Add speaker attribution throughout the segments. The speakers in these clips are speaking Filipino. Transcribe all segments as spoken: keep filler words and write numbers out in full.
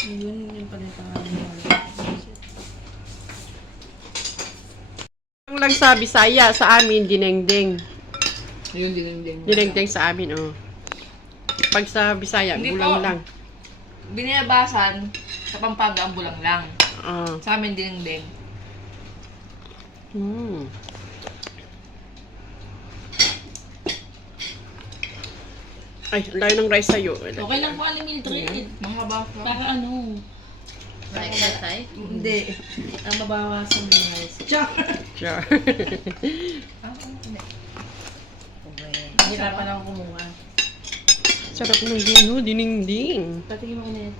Speaker 1: Yun, yun pala yung pangalan mo.
Speaker 2: Ang lang sa Bisaya, sa amin, dinengdeng.
Speaker 1: Yun, dinengdeng.
Speaker 2: Dinengdeng sa amin, oh. Pag sa Bisaya,
Speaker 3: Hindi
Speaker 2: bulang
Speaker 3: po.
Speaker 2: lang.
Speaker 3: Binilabasan, sa Pampanga ang bulang lang.
Speaker 2: Ah.
Speaker 3: Sa amin dinding.
Speaker 2: Hmm. Ay, ang layo ng rice sa'yo.
Speaker 1: Okay lang po aling Mildred.
Speaker 3: Mahaba ka.
Speaker 1: Para ano?
Speaker 4: Sa exercise?
Speaker 1: Hindi. Ang mabawasan ng rice. Char!
Speaker 2: Sure.
Speaker 3: Ah, hindi.
Speaker 1: Hirapan ako kumuha.
Speaker 2: Sarap ng dino, dinengdeng.
Speaker 1: Tatigin mo na ito.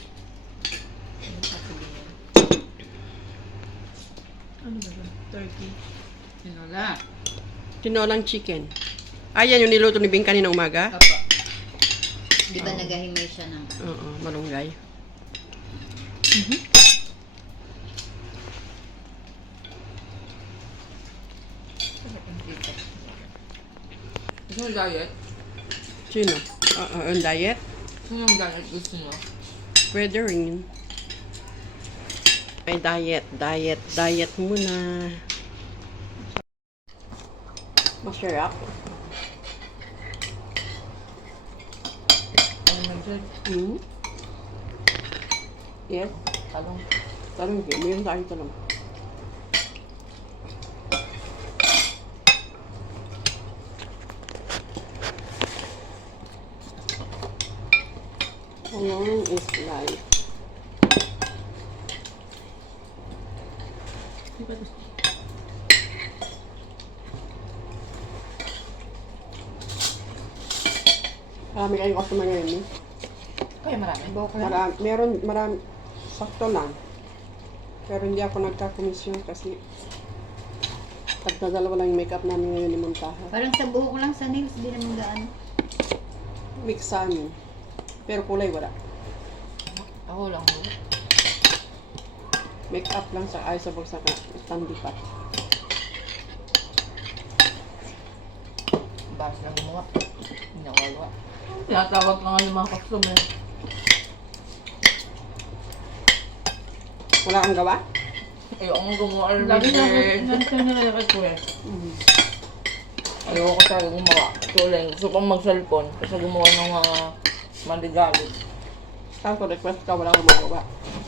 Speaker 1: Ano ba ba? Turkey.
Speaker 3: Sinola.
Speaker 2: Tinolang chicken. Ayan yung niluto ni Bing kanina umaga.
Speaker 3: Apa.
Speaker 4: Di ba nagahimay siya ng...
Speaker 2: Oo, malunggay.
Speaker 3: Gusto mo diet?
Speaker 2: Sino? Oo, yung diet?
Speaker 3: Sino yung diet gusto nyo?
Speaker 2: Pwede rin. May diet, diet, diet muna. Masarap.
Speaker 3: Ano man siya?
Speaker 2: Hmm? Yes.
Speaker 3: Talong.
Speaker 2: Talong yun. Mayroon tayo talong. Talong is life.
Speaker 1: Di ba ito?
Speaker 2: Marami kayong customer ngayon, eh.
Speaker 3: Kaya marami.
Speaker 2: Marami, meron, marami, sakto lang. Pero hindi ako nagka-commission kasi tagdadalawa lang yung makeup namin ngayon ni Montaha.
Speaker 4: Parang sa buhok lang sa nails, di naman gaano.
Speaker 2: Mix sa amin. Pero kulay wala.
Speaker 3: Ako lang.
Speaker 2: Makeup lang sa ay sa bulsa ka. Tandipat.
Speaker 3: Bas na gumawa. Hindi ako gawa. Tinatawag ka nga yung mga customer.
Speaker 2: Wala kang gawa?
Speaker 3: Ayoko nga gumawa.
Speaker 1: Lagi na ako,
Speaker 3: Robert.
Speaker 1: lagi ka nire-request.
Speaker 2: Mm.
Speaker 3: Ayoko talaga gumawa. Tuling. Gusto pang mag-cellphone. Kasi gumawa ng mga mandigalo.
Speaker 2: Saan ko request ka, wala kang magawa.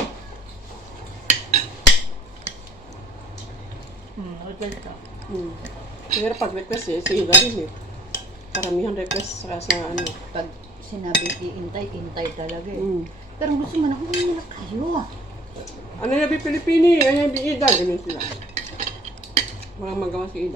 Speaker 1: Hmm, request ka.
Speaker 2: Hmm. Pero pag request eh, sige na rin eh. Karamihan request sa sa ano.
Speaker 4: Pag sinabi iintay, intay talaga eh.
Speaker 2: Mm.
Speaker 4: Pero gusto mo na, huwag na kayo.
Speaker 2: Ano na bi Pilipini? Ano bi Ida? Ganun sila. Walang magawa si Ida.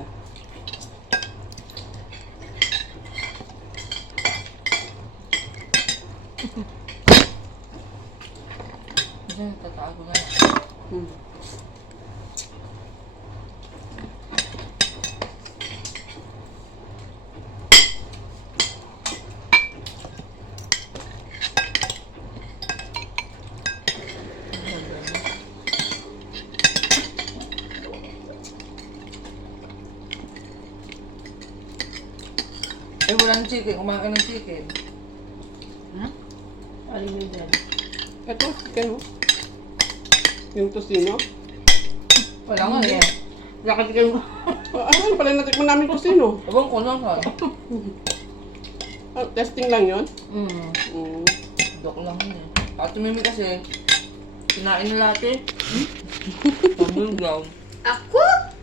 Speaker 3: Kasi tatago na yan.
Speaker 2: Hmm.
Speaker 3: Eh, walang chicken. Kumain ka ng chicken.
Speaker 4: Ha?
Speaker 1: Aling Mildred.
Speaker 2: Ito, chicken oh. Yung tocino.
Speaker 3: Wala nga eh. Wala ka chicken.
Speaker 2: Ah, ano pala natikman namin tocino?
Speaker 3: Ewan ko lang ha.
Speaker 2: Ah, testing lang yon.
Speaker 3: Hmm.
Speaker 2: Mm.
Speaker 3: Dok lang yun eh. At tumimi kasi, kinain na lahat eh. Pamulgaw.
Speaker 4: Ako?